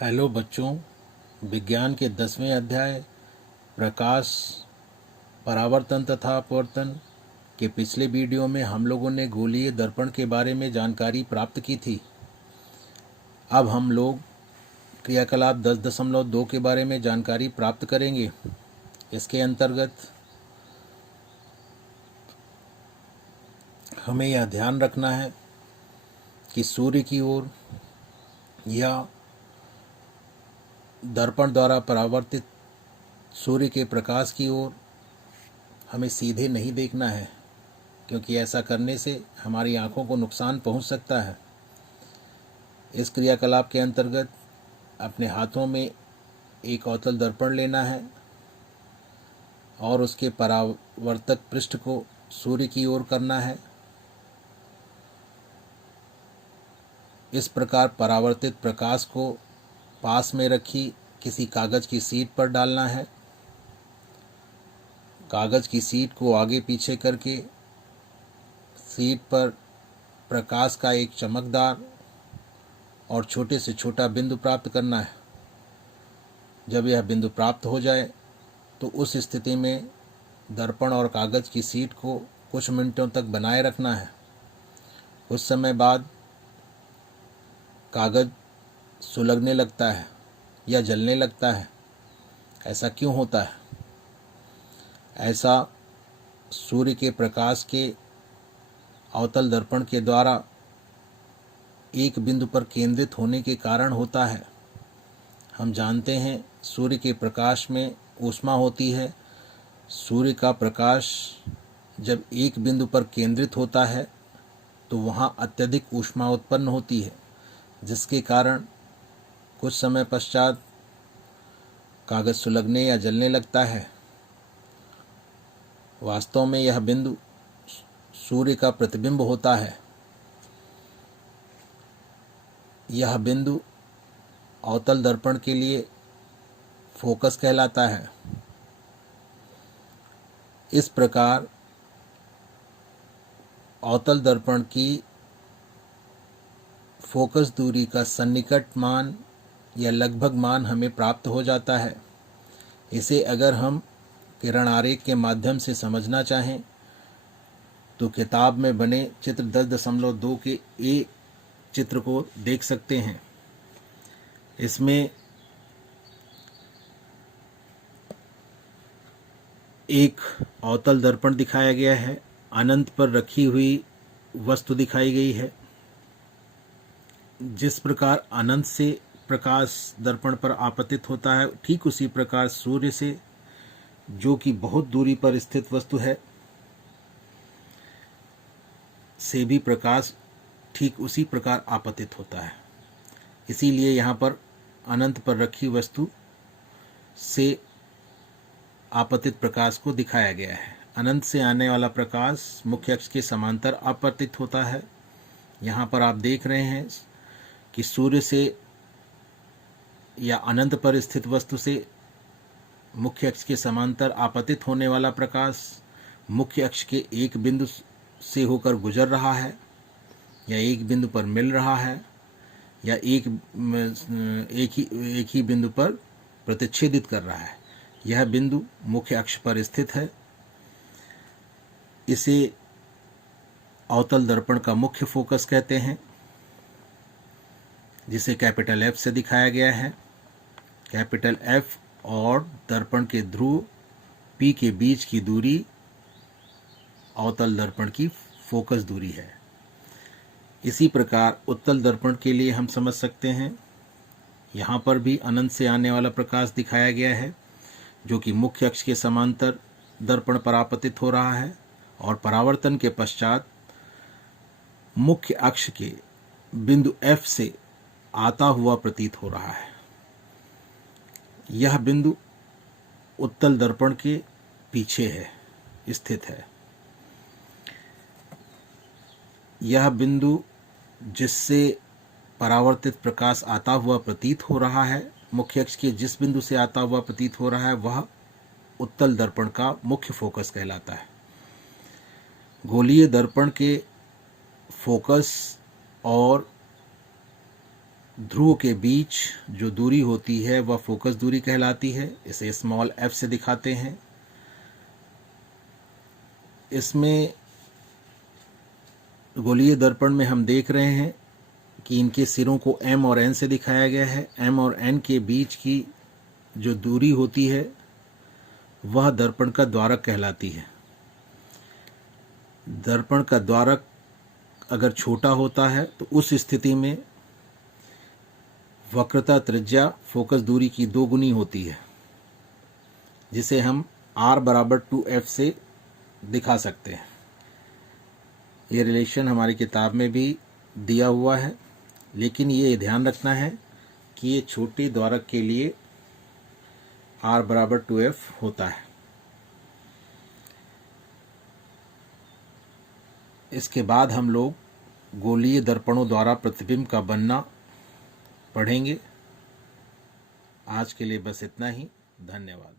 Hello बच्चों, विज्ञान के 10वें अध्याय प्रकाश, परावर्तन तथा अपवर्तन के पिछले वीडियो में हम लोगों ने गोलीय दर्पण के बारे में जानकारी प्राप्त की थी। अब हम लोग क्रियाकलाप 10.2 के बारे में जानकारी प्राप्त करेंगे। इसके अंतर्गत हमें यह ध्यान रखना है कि सूर्य की ओर या दर्पण द्वारा परावर्तित सूर्य के प्रकाश की ओर हमें सीधे नहीं देखना है, क्योंकि ऐसा करने से हमारी आंखों को नुकसान पहुंच सकता है। इस क्रियाकलाप के अंतर्गत अपने हाथों में एक अवतल दर्पण लेना है और उसके परावर्तक पृष्ठ को सूर्य की ओर करना है। इस प्रकार परावर्तित प्रकाश को पास में रखी किसी कागज की शीट पर डालना है। कागज की शीट को आगे पीछे करके शीट पर प्रकाश का एक चमकदार और छोटे से छोटा बिंदु प्राप्त करना है। जब यह बिंदु प्राप्त हो जाए तो उस स्थिति में दर्पण और कागज की शीट को कुछ मिनटों तक बनाए रखना है। कुछ समय बाद कागज सुलगने लगता है या जलने लगता है। ऐसा क्यों होता है? ऐसा सूर्य के प्रकाश के अवतल दर्पण के द्वारा एक बिंदु पर केंद्रित होने के कारण होता है। हम जानते हैं सूर्य के प्रकाश में ऊष्मा होती है। सूर्य का प्रकाश जब एक बिंदु पर केंद्रित होता है तो वहाँ अत्यधिक ऊष्मा उत्पन्न होती है, जिसके कारण कुछ समय पश्चात कागज सुलगने या जलने लगता है। वास्तव में यह बिंदु सूर्य का प्रतिबिंब होता है। यह बिंदु अवतल दर्पण के लिए फोकस कहलाता है। इस प्रकार अवतल दर्पण की फोकस दूरी का सन्निकट मान या लगभग मान हमें प्राप्त हो जाता है। इसे अगर हम किरण आरेख के माध्यम से समझना चाहें तो किताब में बने चित्र 10.2 के ए चित्र को देख सकते हैं। इसमें एक अवतल दर्पण दिखाया गया है। अनंत पर रखी हुई वस्तु दिखाई गई है। जिस प्रकार अनंत से प्रकाश दर्पण पर आपतित होता है, ठीक उसी प्रकार सूर्य से, जो कि बहुत दूरी पर स्थित वस्तु है, से भी प्रकाश ठीक उसी प्रकार आपतित होता है। इसीलिए यहाँ पर अनंत पर रखी वस्तु से आपतित प्रकाश को दिखाया गया है। अनंत से आने वाला प्रकाश मुख्य अक्ष के समांतर आपतित होता है। यहाँ पर आप देख रहे हैं कि सूर्य से या अनंत पर स्थित वस्तु से मुख्य अक्ष के समांतर आपतित होने वाला प्रकाश मुख्य अक्ष के एक बिंदु से होकर गुजर रहा है, या एक बिंदु पर मिल रहा है, या एक ही बिंदु पर प्रतिच्छेदित कर रहा है। यह बिंदु मुख्य अक्ष पर स्थित है। इसे अवतल दर्पण का मुख्य फोकस कहते हैं, जिसे कैपिटल एफ से दिखाया गया है। कैपिटल एफ और दर्पण के ध्रुव पी के बीच की दूरी अवतल दर्पण की फोकस दूरी है। इसी प्रकार उत्तल दर्पण के लिए हम समझ सकते हैं। यहाँ पर भी अनंत से आने वाला प्रकाश दिखाया गया है, जो कि मुख्य अक्ष के समांतर दर्पण पर आपतित हो रहा है और परावर्तन के पश्चात मुख्य अक्ष के बिंदु एफ से आता हुआ प्रतीत हो रहा है। यह बिंदु उत्तल दर्पण के पीछे है, स्थित है। यह बिंदु जिससे परावर्तित प्रकाश आता हुआ प्रतीत हो रहा है, मुख्य अक्ष के जिस बिंदु से आता हुआ प्रतीत हो रहा है, वह उत्तल दर्पण का मुख्य फोकस कहलाता है। गोलीय दर्पण के फोकस और ध्रुव के बीच जो दूरी होती है वह फोकस दूरी कहलाती है। इसे स्मॉल f से दिखाते हैं। इसमें गोलीय दर्पण में हम देख रहे हैं कि इनके सिरों को m और n से दिखाया गया है। m और n के बीच की जो दूरी होती है वह दर्पण का द्वारक कहलाती है। दर्पण का द्वारक अगर छोटा होता है तो उस स्थिति में वक्रता त्रिज्या फोकस दूरी की 2 गुनी होती है, जिसे हम r बराबर 2f से दिखा सकते हैं। ये रिलेशन हमारी किताब में भी दिया हुआ है, लेकिन ये ध्यान रखना है कि ये छोटे द्वारक के लिए r बराबर 2f होता है। इसके बाद हम लोग गोलीय दर्पणों द्वारा प्रतिबिंब का बनना पढ़ेंगे। आज के लिए बस इतना ही। धन्यवाद।